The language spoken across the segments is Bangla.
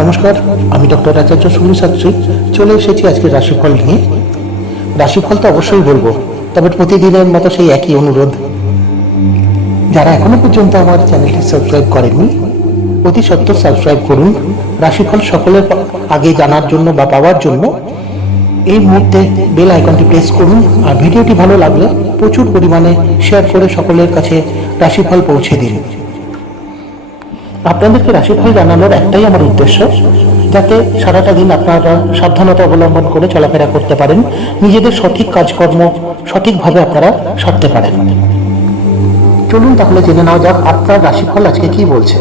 নমস্কার, আমি ডক্টর আচার্য সুনীল শাস্ত্রী চলে এসেছি আজকের রাশিফল নিয়ে। রাশিফল তো অবশ্যই বলবো, তবে প্রতিদিনের মতো সেই একই অনুরোধ, যারা এখনো পর্যন্ত আমার চ্যানেলটি সাবস্ক্রাইব করেননি অতি সত্বর সাবস্ক্রাইব করুন। রাশিফল সকলের আগে জানার জন্য বা পাওয়ার জন্য এই মুহূর্তে বেল আইকনটি প্রেস করুন। আর ভিডিওটি ভালো লাগলে প্রচুর পরিমাণে শেয়ার করে সকলের কাছে রাশিফল পৌঁছে দিন। আপনাদেরকে রাশিফল জানানোর একটাই আমার উদ্দেশ্য, যাতে সারাটা দিন আপনারা সাবধানতা অবলম্বন করে চলাফেরা করতে পারেন, নিজেদের সঠিক কাজকর্ম সঠিকভাবে আপনারা সারতে পারেন। চলুন তাহলে জেনে নেওয়া যাক আপনার রাশিফল আজকে কি বলছে।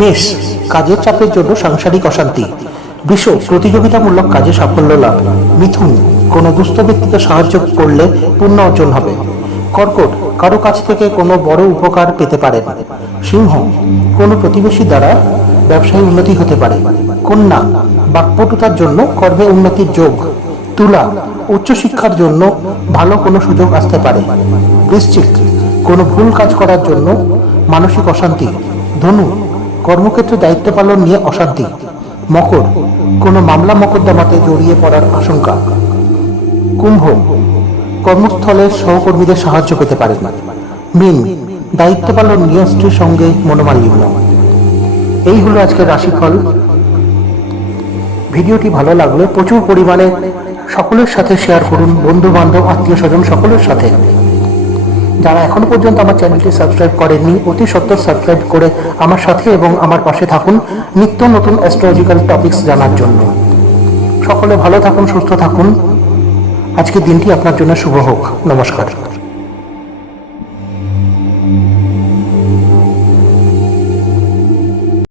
মেষ, কাজের চাপের জন্য সাংসারিক অশান্তি। বৃষ, প্রতিযোগিতামূলক কাজে সাফল্য লাভ। মিথুন, কোনো দুস্থ ব্যক্তিকে সাহায্য করলে পুণ্য অর্জন হবে। কর্কট, কারো কাছ থেকে কোনো বড় উপকার পেতে পারেন। সিংহ, কোনো প্রতিবেশী দ্বারা ব্যবসায় উন্নতি হতে পারে। কন্যা, বাকপটুতার জন্য কর্মে উন্নতির যোগ। তুলা, উচ্চশিক্ষার জন্য ভালো কোনো সুযোগ আসতে পারে। বৃশ্চিক, কোনো ভুল কাজ করার জন্য মানসিক অশান্তি। ধনু, কর্মক্ষেত্রে দায়িত্ব পালন নিয়ে অশান্তি। মকর, কোনো মামলা মোকদ্দমাতে জড়িয়ে পড়ার আশঙ্কা। কুম্ভ, কর্মস্থলের সহকর্মীদের সাহায্য পেতে পারেন। মীন, দায়িত্ব পালন নিয়ে স্ত্রীর সঙ্গে মনোমালিন্য। এই হলো আজকের রাশিফল। ভিডিওটি ভালো লাগলে প্রচুর পরিমাণে সকলের সাথে শেয়ার করুন, বন্ধু বান্ধব আত্মীয় স্বজন সকলের সাথে। যারা এখনো পর্যন্ত আমার চ্যানেলটি সাবস্ক্রাইব করেননি অতি সত্বর সাবস্ক্রাইব করে আমার সাথে এবং আমার পাশে থাকুন নিত্য নতুন অ্যাস্ট্রোলজিক্যাল টপিকস জানার জন্য। সকলে ভালো থাকুন, সুস্থ থাকুন। আজকের দিনটি আপনার জন্য শুভ হোক। নমস্কার।